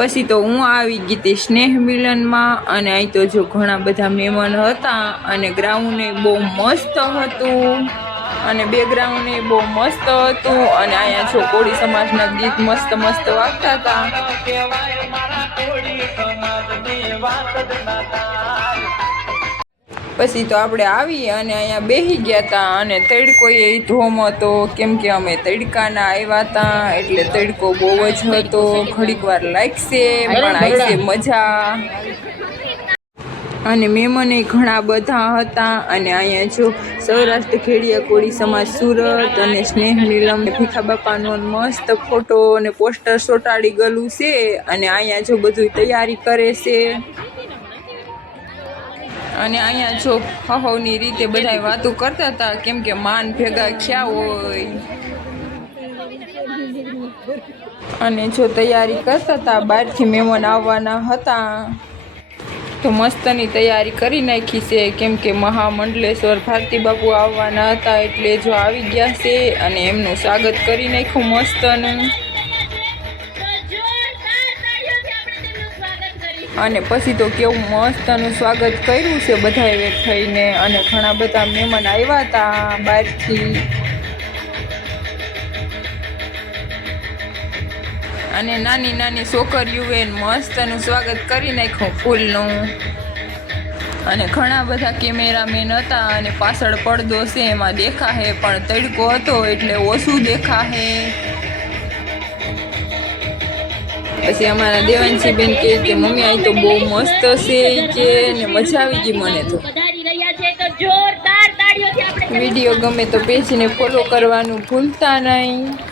પછી તો હું આવી ગઈ હતી સ્નેહ મિલનમાં અને અહીં તો જો ઘણા બધા મહેમાન હતા અને ગ્રાઉન્ડ બહુ મસ્ત હતું અને બેકગ્રાઉન્ડ બહુ મસ્ત હતું અને અહીંયા જો કોળી સમાજના ગીત મસ્ત મસ્ત વાગતા હતા। પછી તો આપણે આવી અને અહીંયા બેસી ગયા હતા અને તડકો એ ધોમ હતો કેમ કે અમે તડકાના આવ્યા હતા એટલે તડકો બહુ જ હતો। ઘડીક વાર લાગશે પણ આવશે મજા અને મહેમાન ઘણા બધા હતા અને અહીંયા જો સૌરાષ્ટ્ર ખેડિયા કોળી સમાજ સુરત અને સ્નેહ નીલમ ભીખા બાપાનો મસ્ત ફોટો અને પોસ્ટર ચોંટાડી ગયેલું છે અને અહીંયા જો બધું તૈયારી કરે છે અને અહીંયા જો હહોની રીતે બધા વાતો કરતા હતા કેમ કે માન ભેગા થયા હોય અને જો તૈયારી કરતા હતા બહારથી મહેમાન આવવાના હતા તો મસ્તની તૈયારી કરી નાખી છે કેમ કે મહામંડલેશ્વર ભારતી બાપુ આવવાના હતા એટલે જો આવી ગયા છે અને એમનું સ્વાગત કરી નાખ્યું મસ્તનું અને પછી તો કેવું મસ્તનું સ્વાગત કર્યું છે બધાએ થઈને અને ઘણા બધા મહેમાન આવ્યા હતા બહારથી અને નાની નાની છોકરીઓએ મસ્તનું સ્વાગત કરી નાખ્યું ફૂલનું અને ઘણા બધા કેમેરામેન હતા અને પાછળ પડદો છે એમાં દેખાશે પણ તડકો હતો એટલે ઓછું દેખાશે। પછી અમારા દેવાંશી બેન કહે કે મમ્મી આ તો બહુ મસ્ત છે કે ને મજા આવી ગઈ મને તો। વિડીયો ગમે તો પેજને ફોલો કરવાનું ભૂલતા નહીં।